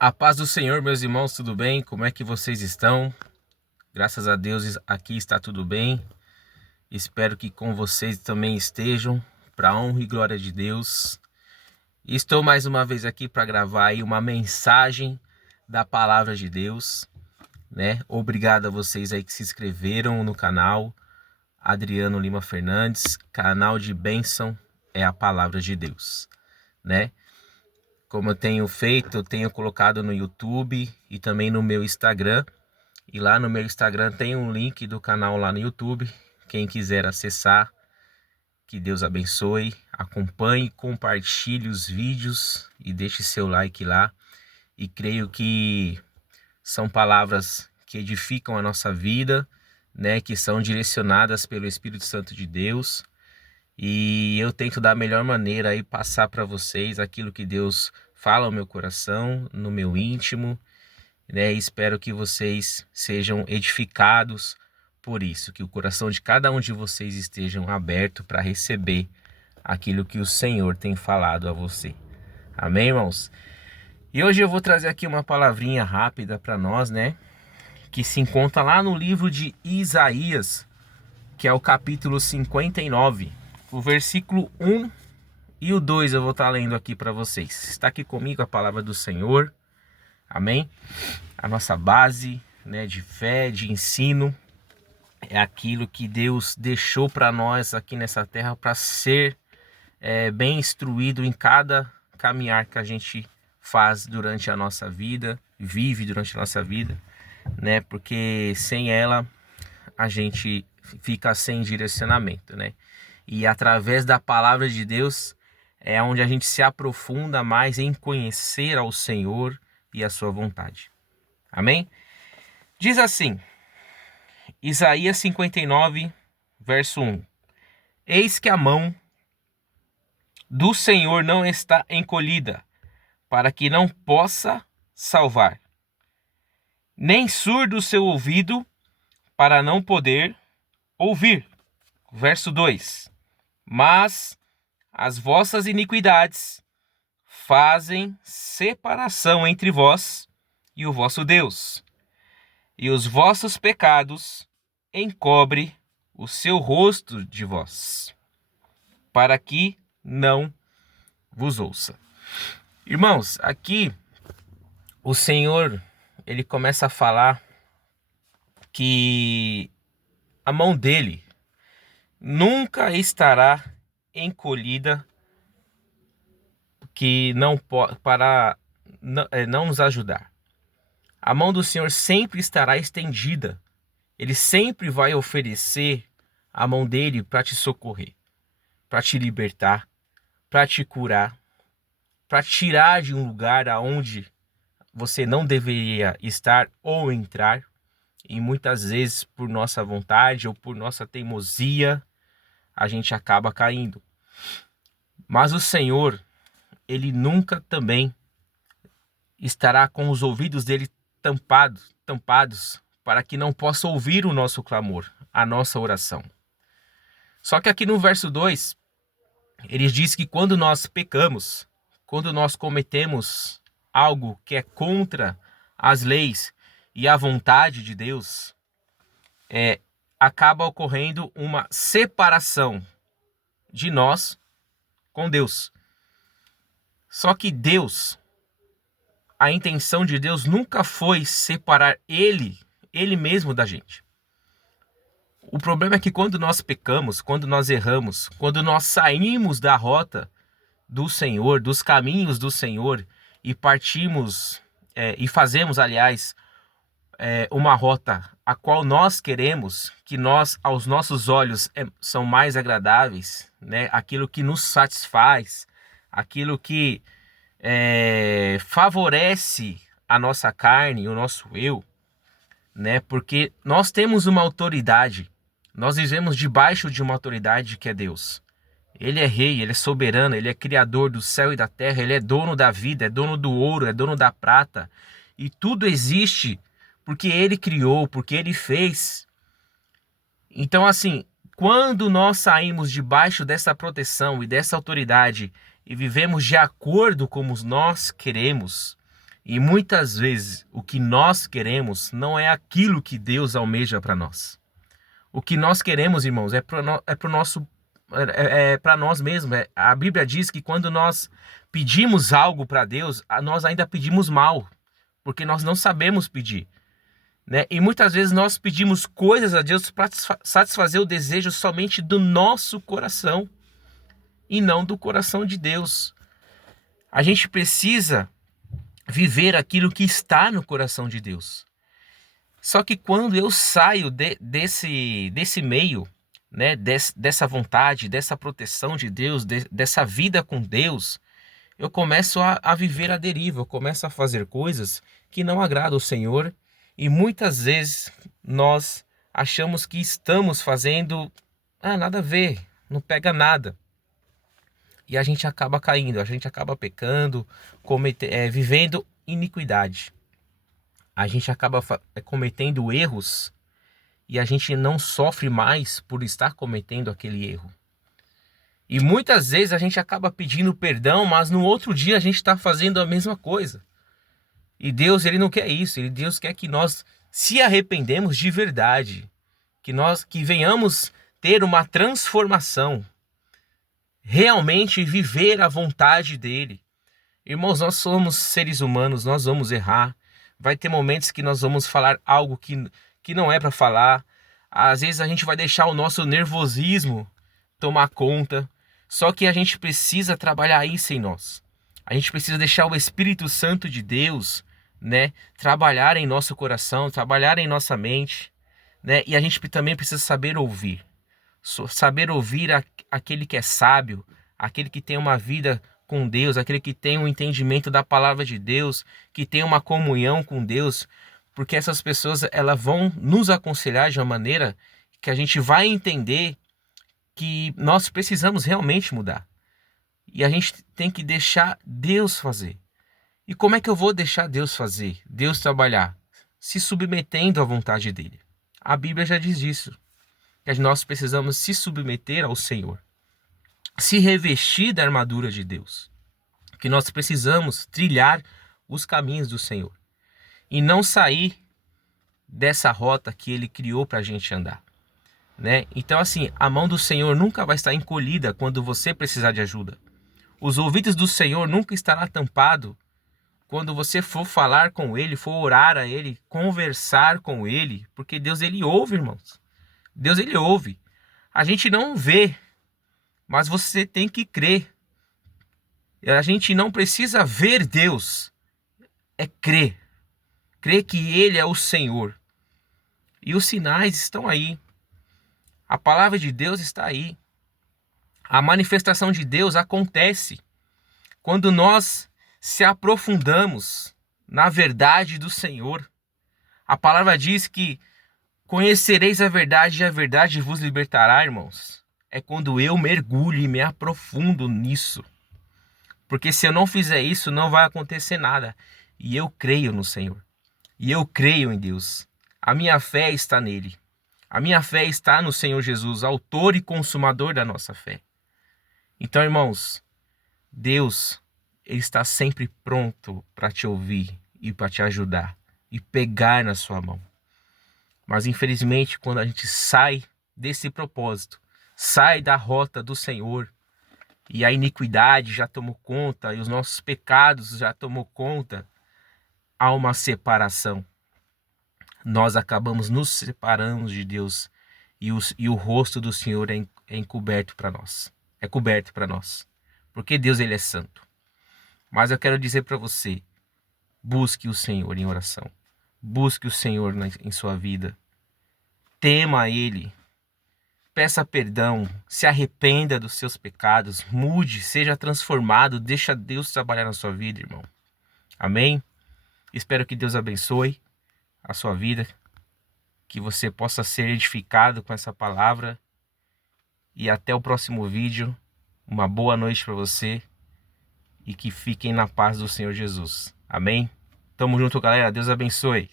A paz do Senhor, meus irmãos, tudo bem? Como é que vocês estão? Graças a Deus aqui está tudo bem. Espero que com vocês também estejam, para a honra e glória de Deus. E estou mais uma vez aqui para gravar aí uma mensagem da palavra de Deus, né? Obrigado a vocês aí que se inscreveram no canal Adriano Lima Fernandes, canal de bênção é a palavra de Deus, né? Como eu tenho feito, eu tenho colocado no YouTube e também no meu Instagram. E lá no meu Instagram tem um link do canal lá no YouTube. Quem quiser acessar, que Deus abençoe. Acompanhe, compartilhe os vídeos e deixe seu like lá. E creio que são palavras que edificam a nossa vida, né? Que são direcionadas pelo Espírito Santo de Deus. E eu tento da melhor maneira aí passar para vocês aquilo que Deus fala ao meu coração, no meu íntimo, né? Espero que vocês sejam edificados por isso, que o coração de cada um de vocês estejam aberto para receber aquilo que o Senhor tem falado a você. Amém, irmãos? E hoje eu vou trazer aqui uma palavrinha rápida para nós, né? Que se encontra lá no livro de Isaías, que é o capítulo 59. O versículo 1 e o 2 eu vou estar lendo aqui para vocês. Está aqui comigo a palavra do Senhor. Amém? A nossa base, né, de fé, de ensino, é aquilo que Deus deixou para nós aqui nessa terra para ser bem instruído em cada caminhar que a gente faz durante a nossa vida, vive durante a nossa vida, né? Porque sem ela a gente fica sem direcionamento, né? E através da palavra de Deus é onde a gente se aprofunda mais em conhecer ao Senhor e a sua vontade. Amém? Diz assim, Isaías 59, verso 1. Eis que a mão do Senhor não está encolhida, para que não possa salvar, nem surdo o seu ouvido, para não poder ouvir. Verso 2. Mas as vossas iniquidades fazem separação entre vós e o vosso Deus, e os vossos pecados encobre o seu rosto de vós, para que não vos ouça. Irmãos, aqui o Senhor, ele começa a falar que a mão dele nunca estará encolhida para não nos ajudar. A mão do Senhor sempre estará estendida. Ele sempre vai oferecer a mão dele para te socorrer, para te libertar, para te curar, para tirar de um lugar aonde você não deveria estar ou entrar. E muitas vezes, por nossa vontade ou por nossa teimosia, a gente acaba caindo. Mas o Senhor, ele nunca também estará com os ouvidos dele tampados, para que não possa ouvir o nosso clamor, a nossa oração. Só que aqui no verso 2, ele diz que quando nós pecamos, quando nós cometemos algo que é contra as leis e a vontade de Deus, acaba ocorrendo uma separação de nós com Deus. Só que Deus, a intenção de Deus nunca foi separar ele mesmo da gente. O problema é que quando nós pecamos, quando nós erramos, quando nós saímos da rota do Senhor, dos caminhos do Senhor e partimos e fazemos, aliás, uma rota a qual nós queremos, que aos nossos olhos são mais agradáveis, né? Aquilo que nos satisfaz, aquilo que favorece a nossa carne, o nosso eu, né? Porque nós temos uma autoridade, nós vivemos debaixo de uma autoridade que é Deus. Ele é rei, ele é soberano, ele é criador do céu e da terra, ele é dono da vida, é dono do ouro, é dono da prata. E tudo existe porque ele criou, porque ele fez. Então, assim, quando nós saímos debaixo dessa proteção e dessa autoridade e vivemos de acordo como nós queremos, E muitas vezes o que nós queremos não é aquilo que Deus almeja para nós. O que nós queremos, irmãos, é para nós mesmos. A Bíblia diz que quando nós pedimos algo para Deus, nós ainda pedimos mal, porque nós não sabemos pedir, né? E muitas vezes nós pedimos coisas a Deus para satisfazer o desejo somente do nosso coração e não do coração de Deus. A gente precisa viver aquilo que está no coração de Deus. Só que quando eu saio desse meio, né, dessa vontade, dessa proteção de Deus, dessa vida com Deus, eu começo a viver a deriva, eu começo a fazer coisas que não agradam ao Senhor, e muitas vezes nós achamos que estamos fazendo nada a ver, não pega nada. E a gente acaba caindo, a gente acaba pecando, vivendo iniquidade. A gente acaba cometendo erros e a gente não sofre mais por estar cometendo aquele erro. E muitas vezes a gente acaba pedindo perdão, mas no outro dia a gente está fazendo a mesma coisa. E Deus, Ele não quer isso. Deus quer que nós se arrependemos de verdade. Que venhamos ter uma transformação. Realmente viver a vontade dEle. Irmãos, nós somos seres humanos, nós vamos errar. Vai ter momentos que nós vamos falar algo que não é para falar. Às vezes a gente vai deixar o nosso nervosismo tomar conta. Só que a gente precisa trabalhar isso em nós. A gente precisa deixar o Espírito Santo de Deus, né, trabalhar em nosso coração, trabalhar em nossa mente, né? E a gente também precisa saber ouvir. Saber ouvir aquele que é sábio, aquele que tem uma vida com Deus, aquele que tem um entendimento da palavra de Deus, que tem uma comunhão com Deus, porque essas pessoas elas vão nos aconselhar de uma maneira que a gente vai entender que nós precisamos realmente mudar. E a gente tem que deixar Deus fazer. E como é que eu vou deixar Deus fazer? Deus trabalhar? Se submetendo à vontade dele. A Bíblia já diz isso. Que nós precisamos se submeter ao Senhor. Se revestir da armadura de Deus. Que nós precisamos trilhar os caminhos do Senhor. E não sair dessa rota que Ele criou para a gente andar. Né? Então assim, a mão do Senhor nunca vai estar encolhida quando você precisar de ajuda. Os ouvidos do Senhor nunca estará tampado quando você for falar com Ele, for orar a Ele, conversar com Ele, porque Deus, Ele ouve, irmãos. Deus, Ele ouve. A gente não vê, mas você tem que crer. A gente não precisa ver Deus, é crer. Crer que Ele é o Senhor. E os sinais estão aí. A palavra de Deus está aí. A manifestação de Deus acontece quando nós se aprofundamos na verdade do Senhor. A palavra diz que conhecereis a verdade e a verdade vos libertará, irmãos. É quando eu mergulho e me aprofundo nisso. Porque se eu não fizer isso, não vai acontecer nada. E eu creio no Senhor. E eu creio em Deus. A minha fé está nele. A minha fé está no Senhor Jesus, autor e consumador da nossa fé. Então, irmãos, Deus, Ele está sempre pronto para te ouvir e para te ajudar e pegar na sua mão. Mas, infelizmente, quando a gente sai desse propósito, sai da rota do Senhor e a iniquidade já tomou conta e os nossos pecados já tomou conta, há uma separação. Nós acabamos nos separando de Deus e o rosto do Senhor é encoberto para nós. É coberto para nós. Porque Deus, Ele é santo. Mas eu quero dizer para você, busque o Senhor em oração. Busque o Senhor em sua vida. Tema a Ele. Peça perdão. Se arrependa dos seus pecados. Mude, seja transformado. Deixa Deus trabalhar na sua vida, irmão. Amém? Espero que Deus abençoe a sua vida. Que você possa ser edificado com essa palavra. E até o próximo vídeo. Uma boa noite para você. E que fiquem na paz do Senhor Jesus. Amém? Tamo junto, galera. Deus abençoe.